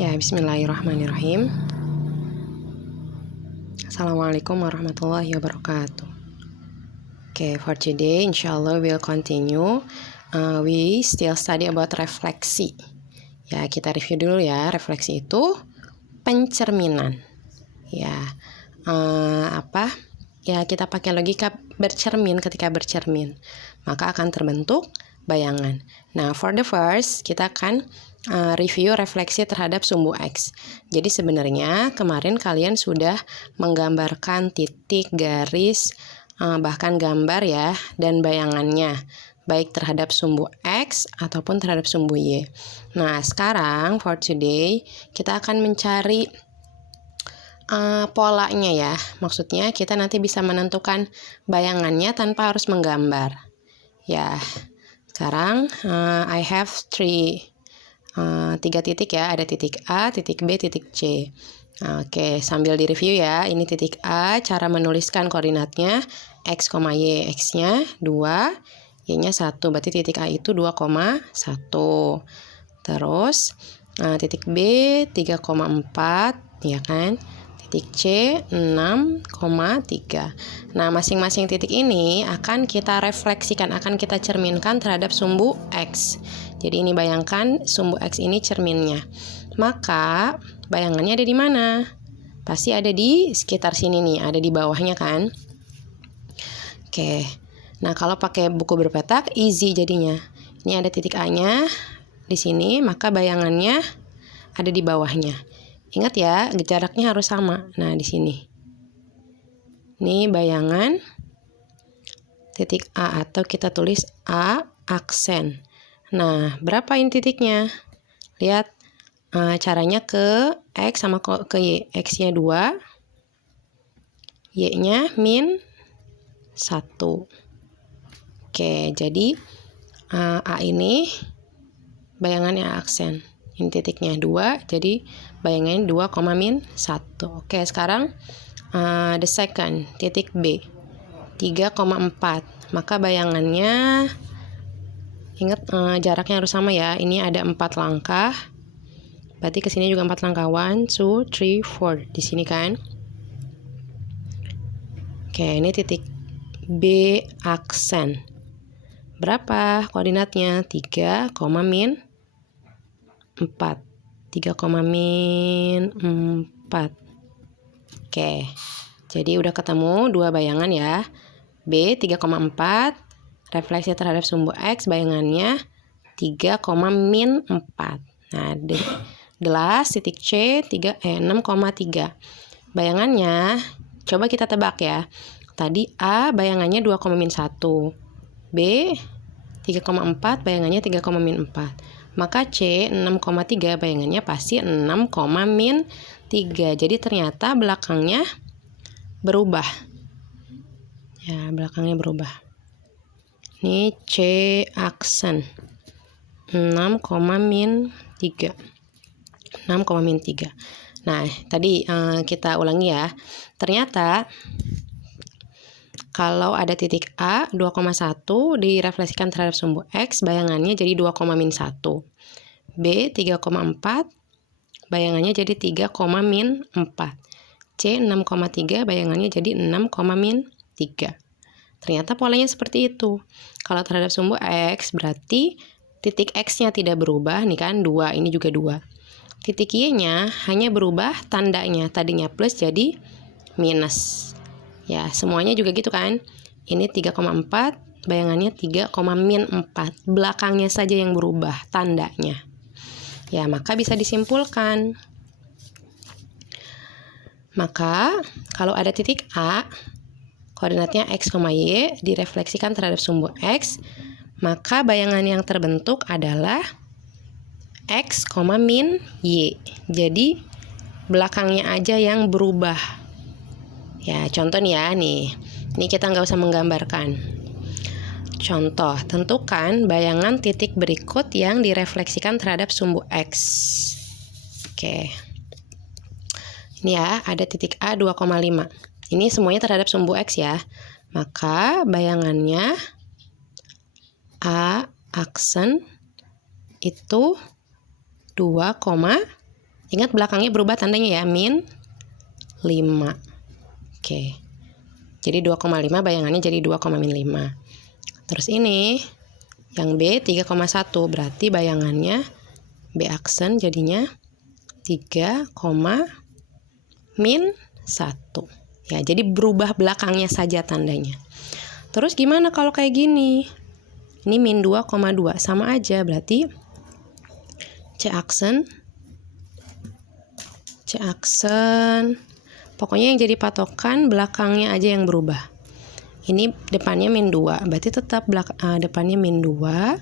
Ya, bismillahirrahmanirrahim. Assalamualaikum warahmatullahi wabarakatuh. Okay, for today, inshallah we'll continue. We still study about refleksi. Ya, kita review dulu ya. Refleksi itu pencerminan. Ya, Ya, kita pakai logika bercermin. Ketika bercermin, maka akan terbentuk bayangan. Nah, for the first, kita akan review refleksi terhadap sumbu X. Jadi sebenarnya kemarin kalian sudah menggambarkan titik, garis, bahkan gambar ya, dan bayangannya, baik terhadap sumbu X ataupun terhadap sumbu Y. Nah, sekarang for today kita akan mencari polanya ya. Maksudnya kita nanti bisa menentukan bayangannya tanpa harus menggambar. Ya, sekarang I have tiga titik ya. Ada titik A, titik B, titik C. Oke, sambil direview ya. Ini titik A, cara menuliskan koordinatnya X, Y. X-nya 2, Y-nya 1. Berarti titik A itu 2,1. Terus titik B 3,4, ya kan? Titik C 6,3. Nah, masing-masing titik ini akan kita refleksikan, akan kita cerminkan terhadap sumbu X. Jadi ini bayangkan sumbu X ini cerminnya. Maka bayangannya ada di mana? Pasti ada di sekitar sini nih, ada di bawahnya kan? Oke. Nah, kalau pakai buku berpetak easy jadinya. Ini ada titik A-nya di sini, maka bayangannya ada di bawahnya. Ingat ya, jaraknya harus sama. Nah, di sini. Ini bayangan titik A, atau kita tulis A aksen. Nah, berapa ini titiknya? Lihat caranya ke X sama ke Y. X-nya 2, Y-nya min 1. Oke, jadi A ini bayangannya A aksen. Ini titiknya 2, jadi bayangannya 2, min 1. Oke, sekarang the second, titik B 3,4. Maka bayangannya, ingat jaraknya harus sama ya. Ini ada 4 langkah. Berarti kesini juga 4 langkah. 1, 2, 3, 4. Di sini kan. Oke, ini titik B aksen. Berapa koordinatnya? 3, min 4. 3, min 4. Oke, jadi udah ketemu dua bayangan ya. B 3,4, refleksi terhadap sumbu X, bayangannya 3, min 4. Nah, the last titik C 6,3. Bayangannya coba kita tebak ya. Tadi A bayangannya 2, min 1. B 3,4 bayangannya 3, min 4. Maka C 6,3 bayangannya pasti 6, min 3. Jadi ternyata belakangnya berubah. Ya, belakangnya berubah. Ini C aksen 6, min 3. 6, min 3. Nah, tadi kita ulangi ya. Ternyata kalau ada titik A 2,1 direfleksikan terhadap sumbu X, bayangannya jadi 2, min 1. B 3,4 bayangannya jadi 3, min 4. C 6,3 bayangannya jadi 6, min 3. Ternyata polanya seperti itu. Kalau terhadap sumbu X berarti titik X-nya tidak berubah, nih kan 2, ini juga 2. Titik Y-nya hanya berubah tandanya, tadinya plus jadi minus. Ya, semuanya juga gitu kan. Ini 3,4, bayangannya 3, min 4. Belakangnya saja yang berubah tandanya. Ya, maka bisa disimpulkan. Maka, kalau ada titik A, koordinatnya X, Y, direfleksikan terhadap sumbu X, maka bayangan yang terbentuk adalah X, min Y. Jadi, belakangnya aja yang berubah. Ya, contoh nih ya, nih. Ini kita nggak usah menggambarkan. Contoh, tentukan bayangan titik berikut yang direfleksikan terhadap sumbu X. Oke. Ini ya, ada titik A 2,5. Ini semuanya terhadap sumbu X ya. Maka bayangannya A aksen itu 2,5. Ingat belakangnya berubah tandanya ya, min 5. Oke. Jadi 2,5 bayangannya jadi 2,-5. Terus ini yang B 3,1, berarti bayangannya B aksen jadinya 3,-1. Ya, jadi berubah belakangnya saja tandanya. Terus gimana kalau kayak gini? Ini min 2,2, sama aja, berarti C aksen, pokoknya yang jadi patokan belakangnya aja yang berubah. Ini depannya min 2, berarti tetap depannya min 2,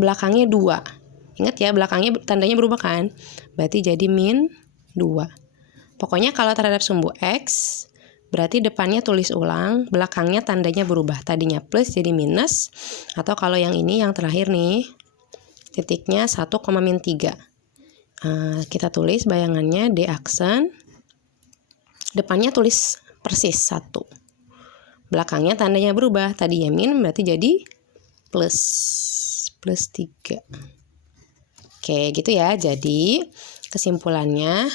belakangnya 2. Ingat ya, belakangnya tandanya berubah kan? Berarti jadi min 2. Pokoknya kalau terhadap sumbu X, berarti depannya tulis ulang, belakangnya tandanya berubah. Tadinya plus jadi minus, atau kalau yang ini yang terakhir nih, titiknya 1,-3. Kita tulis bayangannya D aksen, depannya tulis persis 1. Belakangnya tandanya berubah, tadinya min berarti jadi plus 3. Oke, gitu ya. Jadi kesimpulannya,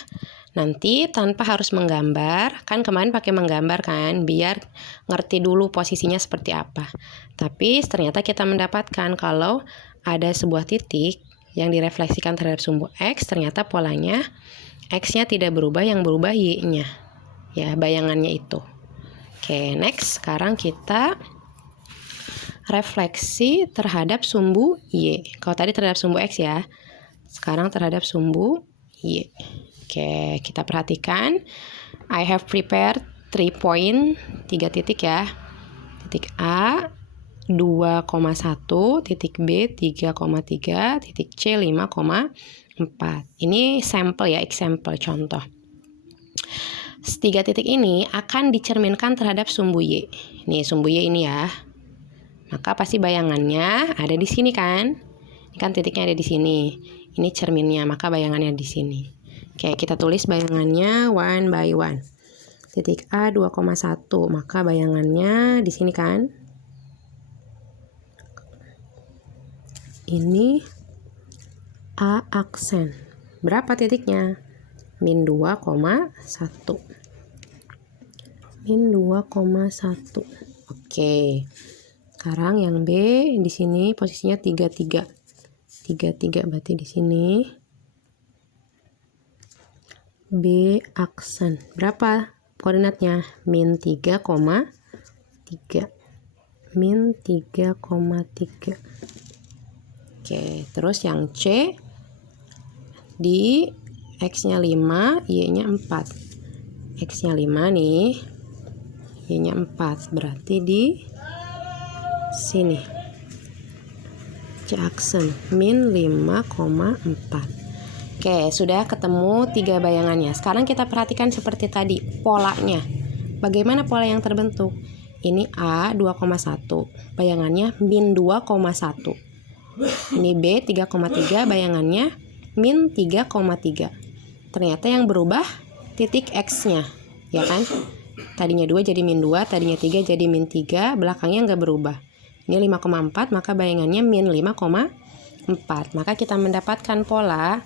nanti tanpa harus menggambar, kan kemarin pakai menggambar kan, biar ngerti dulu posisinya seperti apa. Tapi ternyata kita mendapatkan kalau ada sebuah titik yang direfleksikan terhadap sumbu X, ternyata polanya X-nya tidak berubah, yang berubah Y-nya. Ya, bayangannya itu. Oke, next. Sekarang kita refleksi terhadap sumbu Y. Kalau tadi terhadap sumbu X ya, sekarang terhadap sumbu Y. Oke, kita perhatikan. I have prepared 3 point, 3 titik ya. Titik A 2,1, titik B 3,3, titik C 5,4. Ini sampel ya, example, contoh. 3 titik ini akan dicerminkan terhadap sumbu Y. Nih sumbu Y ini ya. Maka pasti bayangannya ada di sini kan? Ini kan titiknya ada di sini. Ini cerminnya, maka bayangannya di sini. Oke, kita tulis bayangannya one by one. Titik A 2,1, maka bayangannya di sini kan? Ini A aksen. Berapa titiknya? Min 2,1. Min 2,1. Oke. Sekarang yang B di sini posisinya 33. 33 berarti di sini B aksen. Berapa koordinatnya? Min 3,3. Min 3,3. Oke, terus yang C di X-nya 5, Y-nya 4. X-nya 5 nih, Y-nya 4. Berarti di sini. C aksen, min 5,4. Oke, sudah ketemu 3 bayangannya. Sekarang kita perhatikan seperti tadi, polanya. Bagaimana pola yang terbentuk? Ini A 2,1, bayangannya min 2,1. Ini B 3,3, bayangannya min 3,3. Ternyata yang berubah titik X-nya, ya kan? Tadinya 2 jadi min 2, tadinya 3 jadi min 3, belakangnya nggak berubah. Ini 5,4, maka bayangannya min 5,4. Maka kita mendapatkan pola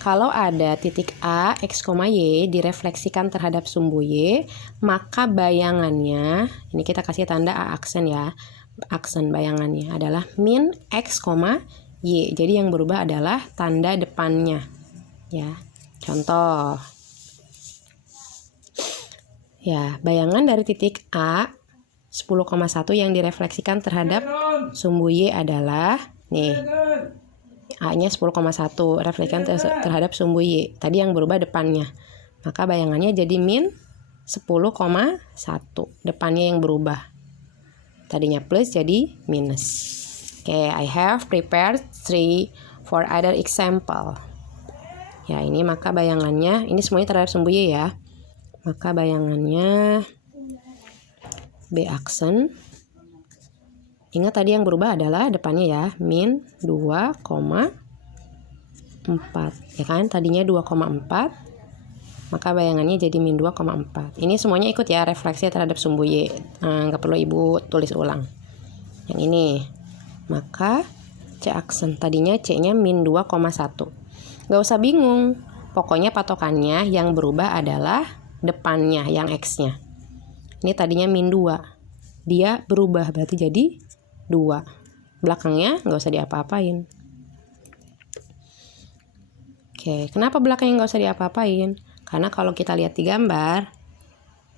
kalau ada titik A, X, Y direfleksikan terhadap sumbu Y, maka bayangannya, ini kita kasih tanda A aksen ya, aksen bayangannya adalah min X, Y. Jadi yang berubah adalah tanda depannya. Ya, contoh. Ya, bayangan dari titik A 10,1 yang direfleksikan terhadap sumbu Y adalah nih. A-nya 10,1 refleksikan terhadap sumbu Y. Tadi yang berubah depannya. Maka bayangannya jadi min 10,1. Depannya yang berubah. Tadinya plus jadi minus. Oke, I have prepared 3 for other example. Ya, ini maka bayangannya, ini semuanya terhadap sumbu Y ya. Maka bayangannya B aksen. Ingat tadi yang berubah adalah depannya ya, min 2,4. Ya kan, tadinya 2,4. Maka bayangannya jadi min 2,4. Ini semuanya ikut ya, refleksi terhadap sumbu Y. Nggak perlu ibu tulis ulang. Yang ini. Maka C aksen, tadinya C-nya min 2,1. Gak usah bingung. Pokoknya patokannya yang berubah adalah depannya, yang X-nya. Ini tadinya min 2. Dia berubah, berarti jadi 2. Belakangnya gak usah diapa-apain. Oke, kenapa belakangnya gak usah diapa-apain? Karena kalau kita lihat di gambar,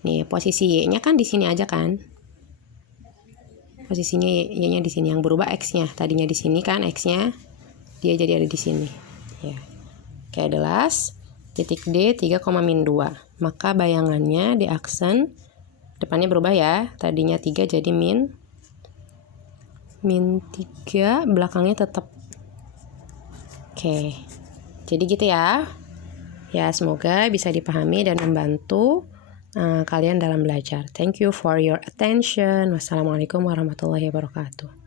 nih posisi Y-nya kan di sini aja kan? Posisinya Y-nya di sini, yang berubah X-nya. Tadinya di sini kan X-nya, dia jadi ada di sini. Ya. Oke, adalah titik D 3, min 2. Maka bayangannya di aksen depannya berubah ya. Tadinya 3 jadi min 3, belakangnya tetap. Oke. Jadi gitu ya. Ya, semoga bisa dipahami dan membantu kalian dalam belajar. Thank you for your attention. Wassalamualaikum warahmatullahi wabarakatuh.